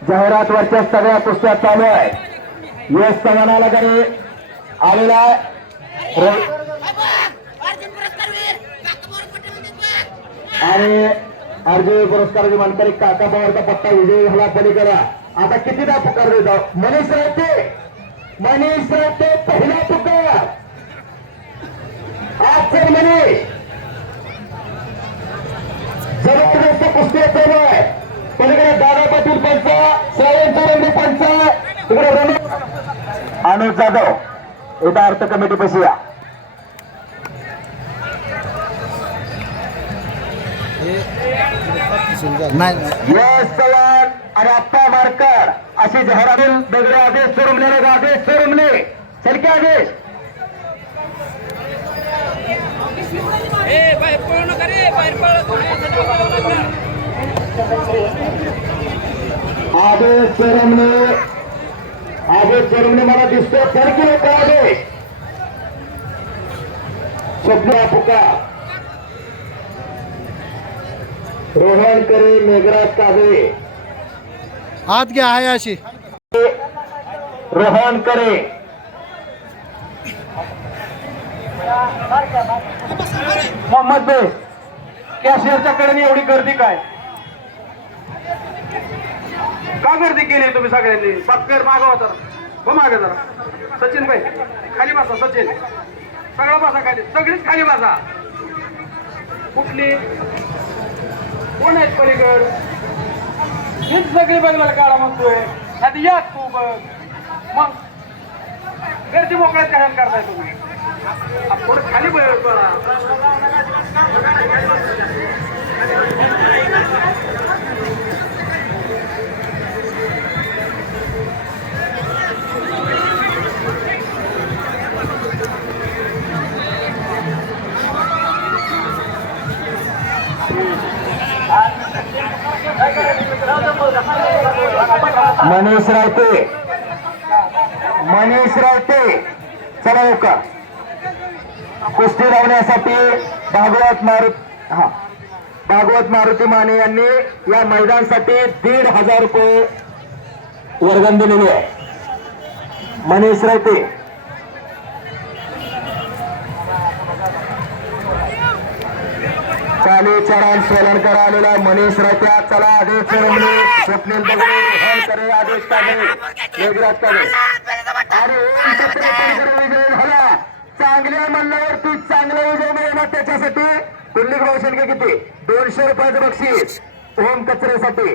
जाहिरात वरच्या सगळ्या कुस्त्या चालू आहे. यश चव्हाणाला घरी आलेला आहे. अर्जुन पुरस्कारवीर काकाभाऊ म्हणतात आणि अर्जुन पुरस्काराची मानकरी काका पवारचा पट्टा विजयी झाला पलीकडे. आता कितीदा पुकार देतो? मनीष राहते मनीष राहते पहिला पुकार. आज चल मनीष. जबरदस्त कुस्ती चालू आहे. पलीकडे दादा श्रावण चौरंगी पंच तिकडे रमेश अनुज जाधव एका अर्थ कमिटी पशी या. नाही. यश चव्हाण आणि आप्पा मारकर अशी जाहिरातील दगडे आदेश चोरमले आदेश चलके आदेश. ए बाहेर पळू नका रे बाहेर पळत आदेश चोरमले आदेश चोरमले मला दिसतो सरकी लोक आदेश. स्वप्न पुकार रोहन करे मेघराज काजळे आत घ्या आहे अशी. रोहन करे मोहम्मद बेस कॅशियरच्या कडे एवढी गर्दी काय? का गर्दी केली तुम्ही सगळ्यांनी? पक्कर मागव तर हो मागे जरा. सचिन भाई खाली बसा सचिन. सगळं बसा खाली. सगळीच खाली बसा. कुठली? कोण आहेत पलीकड? हीच सगळी बघायला काळा म्हणतोय. आता या तू बघ. मग गर्दी मोकळ्यात काय करताय तुम्ही? थोडं खाली बघ मनीष रावते मनीष रावते चला हो का कुस्ती लावण्यासाठी भागवत मारुती हा. भागवत मारुती माने यांनी या मैदानसाठी दीड हजार रुपये वर्गण दिलेले आहे. मनीष रायते. चालू चरण सोलनकर आलेला मनीष रावत्या चला आदेश स्वप्नील आदेश छत्रपती विजय झाला चांगल्या मल्ल्यावरती चांगला विजय मिळवला त्याच्यासाठी. कुल्ली भाऊ शेलके किती? दोनशे रुपयाचं बक्षीस. ओम कचऱ्यासाठी.